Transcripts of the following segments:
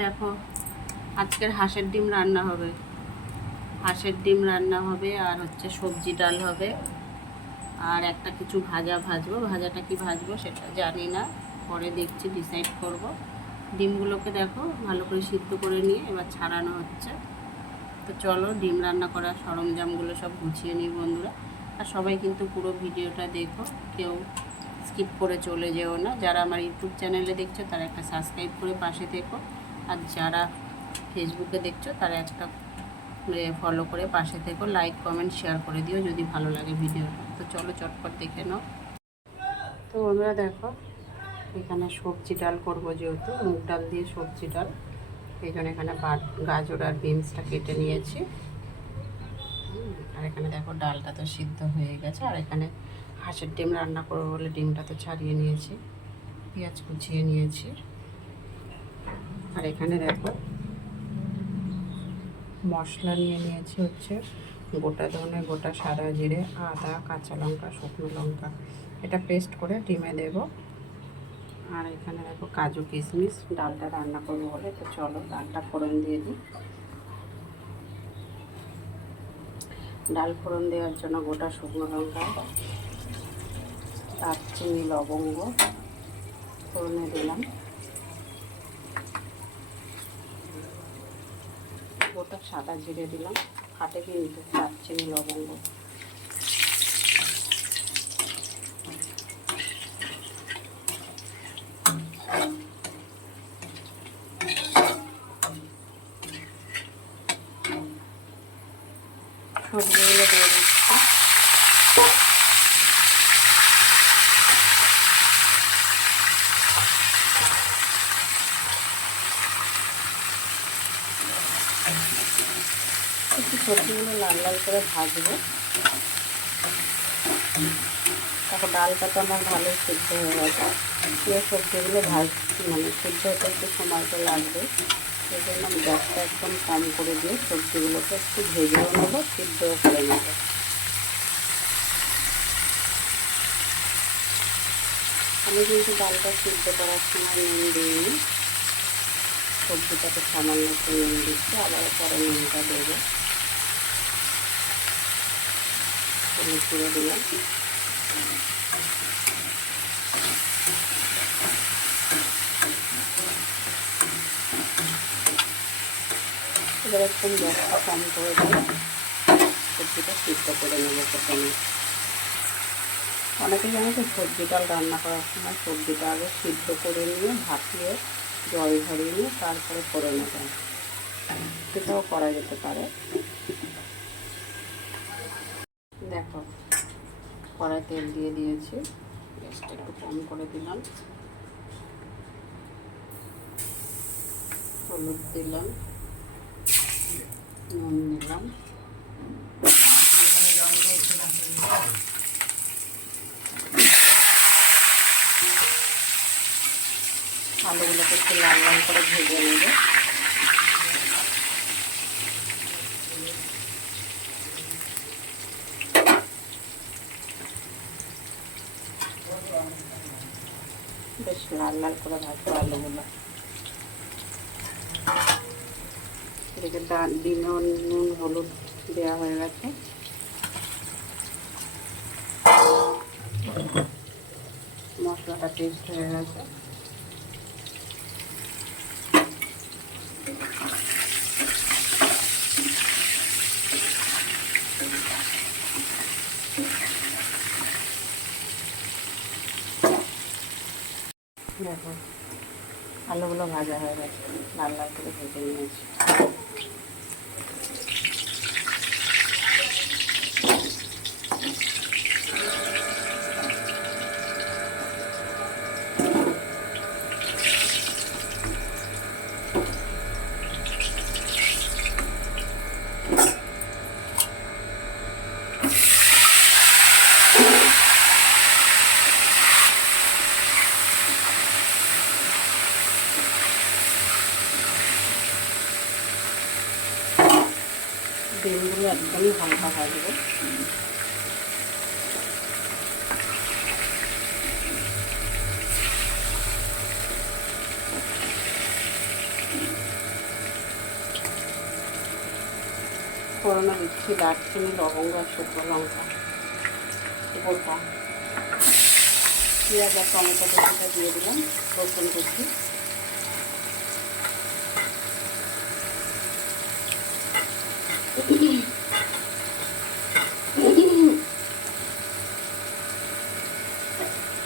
দেখো আজকের হাঁসের ডিম রান্না হবে। হাঁসের ডিম রান্না হবে আর হচ্ছে সবজি ডাল হবে আর একটা কিছু ভাজা ভাজবো। ভাজাটা কি ভাজবো সেটা জানি না, পরে দেখছি, ডিসাইড করব। ডিমগুলোকে দেখো ভালো করে সিদ্ধ করে নিয়ে এবার ছাড়ানো হচ্ছে। তো চলো ডিম রান্না করার সরঞ্জামগুলো সব গুছিয়ে নিই বন্ধুরা। আর সবাই কিন্তু পুরো ভিডিওটা দেখো, কেউ স্কিপ করে চলে যেও না। যারা আমার ইউটিউব চ্যানেলে দেখছো তারা একটা সাবস্ক্রাইব করে পাশে থেকো, আর যারা ফেসবুকে দেখছো তারা একটা ফলো করে পাশে থেকো, লাইক কমেন্ট শেয়ার করে দিও যদি ভালো লাগে ভিডিওটা। তো চলো চটপট দেখে নাও। তো বন্ধুরা দেখো এখানে সবজি ডাল করবো, যেহেতু মুগ ডাল দিয়ে সবজি ডাল, এই জন্য এখানে গাজর আর বিনসটা কেটে নিয়েছি। আর এখানে দেখো ডালটা তো সিদ্ধ হয়ে গেছে। আর এখানে হাঁসের ডিম রান্না করবো বলে ডিমটা তো ছাড়িয়ে নিয়েছি, পেঁয়াজ কুচিয়ে নিয়েছি। আর এখানে দেখো মশলা নিয়ে নিয়েছি হচ্ছে গোটা ধনে, গোটা সাদা জিরে, আদা, কাঁচা লঙ্কা, শুকনো লঙ্কা, এটা পেস্ট করে ডিমে দেব। আর এখানে দেখো কাজু কিশমিশ, ডালটা রান্না করবো বলে। তো চলো ডালটা ফোড়ন দিয়ে দিই। ডাল ফোড়ন দেওয়ার জন্য গোটা শুকনো লঙ্কা, দারচিনি, লবঙ্গ ফোড়নে দিলাম, গোটা সাদা জিরে দিলাম, কাটে কিন্তু দারচিনি, লবঙ্গ, সবজিগুলো দিয়ে দিচ্ছি। একটু সবজিগুলো লাল লাল করে ভাজবো। তারপর ডালটা তো আমার ভালো সিদ্ধ হয়ে গেছে, দিয়ে সবজিগুলো সিদ্ধ হতে একটু সময় তো লাগবে। সেই জন্য আমি গ্যাসটা একদম কম করে দিয়ে সবজিগুলোকে একটু ভেজেও নেবো, সিদ্ধও করে নেবো। আমি কিন্তু ডালটা সিদ্ধ করার সময় নুন দিইনি, সবজিটাকে সামান্য একটু নুন দিচ্ছি, আবার পরে নুনটা দেবো। হলুদ গুঁড়ো দিলাম, এবার একদম গ্যাসটা কম করে দিয়ে সবজিটা সিদ্ধ করে নেবো প্রথমে। অনেকে জানে তো সবজি ডাল রান্না করার সময় সবজিটা আগে সিদ্ধ করে নিয়ে ভাপিয়ে জল ঝরিয়ে নিয়ে তারপরে করে নেবেন, সেটাও করা যেতে পারে। দেখো কড়াই তেল দিয়ে দিয়েছি, গ্যাসটা একটু কম করে দিলাম, হলুদ দিলাম, নুন দিলাম, আলুগুলোকে একটু লাল লাল করে ভেজে নেব। বেশ লাল লাল করে ভাজবো আলুগুলো। এদিকে ডিমেও নুন হলুদ দেওয়া হয়ে গেছে। মশলাটা পেস্ট হয়ে গেছে। দেখো আলুগুলো ভাজা হয়ে গেছে, লাল লাল করে ভেজে নিয়েছি। ডিমগুলো একদমই হালকা ভাজবো। ফোড়নে দিচ্ছি দারচিনি, লবঙ্গ আর শুকনো লঙ্কা গোটা। পেঁয়াজ আর টমেটো কুচিটা দিয়ে দিলাম, রসুন কুচি।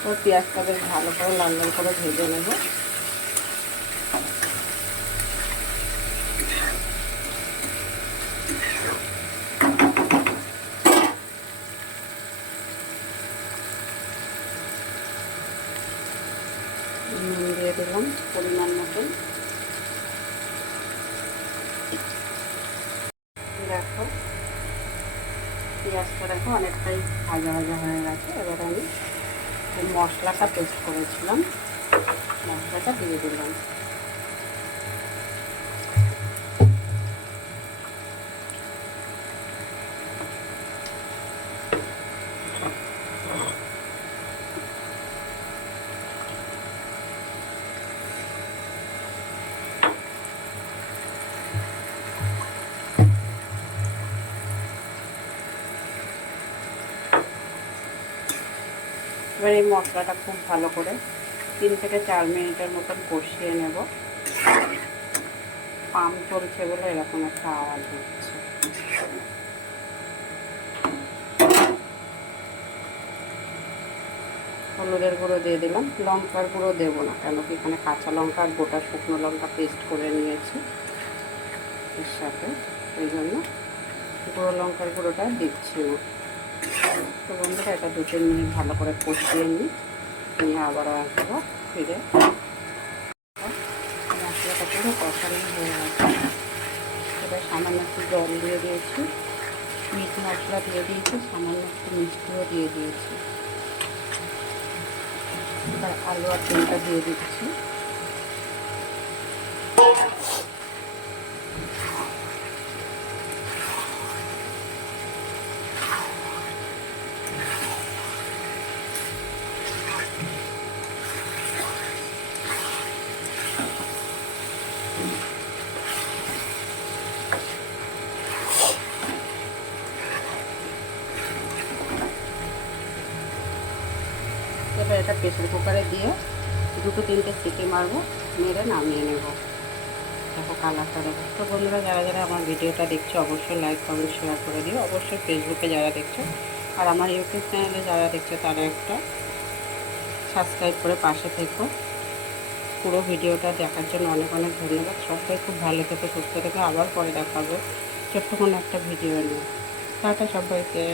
তো পেঁয়াজটা বেশ ভালো করে লাল লাল করে ভেজে নেব। নুন দিয়ে দিলাম পরিমাণ মতন। দেখো পেঁয়াজটা দেখো অনেকটাই ভাজা ভাজা হয়ে গেছে। এবার আমি মশলাটা পেস্ট করেছিলাম মশলাটা দিয়ে দিলাম। এবার এই মশলাটা খুব ভালো করে 3 থেকে 4 মিনিটের মতন কষিয়ে নেব। পাম চলছে বলে এরকম একটা আওয়াজ হচ্ছে। হলুদের গুঁড়ো দিয়ে দিলাম, লঙ্কার গুঁড়ো দেবো না, কেন কি এখানে কাঁচা লঙ্কা আর গোটা শুকনো লঙ্কা পেস্ট করে নিয়েছি এর সাথে, এই জন্য গুঁড়ো লঙ্কার গুঁড়োটা দিচ্ছি না। তো বন্ধুরা এটা 2-3 মিনিট ভালো করে কষিয়ে নিই, নিয়ে আবারও আসবো ফিরে। মশলাটা পুরো কষানো হয়ে গেছে। এবার সামান্য একটু জল দিয়ে দিয়েছি, মিট মশলা দিয়ে দিয়েছি, সামান্য একটু মিষ্টিও দিয়ে দিয়েছি। এবার আলু আর ডিমটা দিয়ে দিচ্ছি। এবার এটা প্রেসার কুকারে দিয়ে 2-3টে সিটি মারবো, মেরে নামিয়ে নেব। দেখো কালারটা দেখো। তো বন্ধুরা যারা যারা আমার ভিডিওটা দেখছো অবশ্যই লাইক কমেন্ট শেয়ার করে দিও। অবশ্যই ফেসবুকে যারা দেখছো আর আমার ইউটিউব চ্যানেলে যারা দেখছো তারা একটা সাবস্ক্রাইব করে পাশে থেকো। পুরো ভিডিওটা দেখার জন্য অনেক অনেক ধন্যবাদ। সবাই খুব ভালো থেকো, সুস্থ থেকো। আবার পরে দেখাবো ছোট্ট কোনো একটা ভিডিও নিয়ে। টাটা সবাইকে।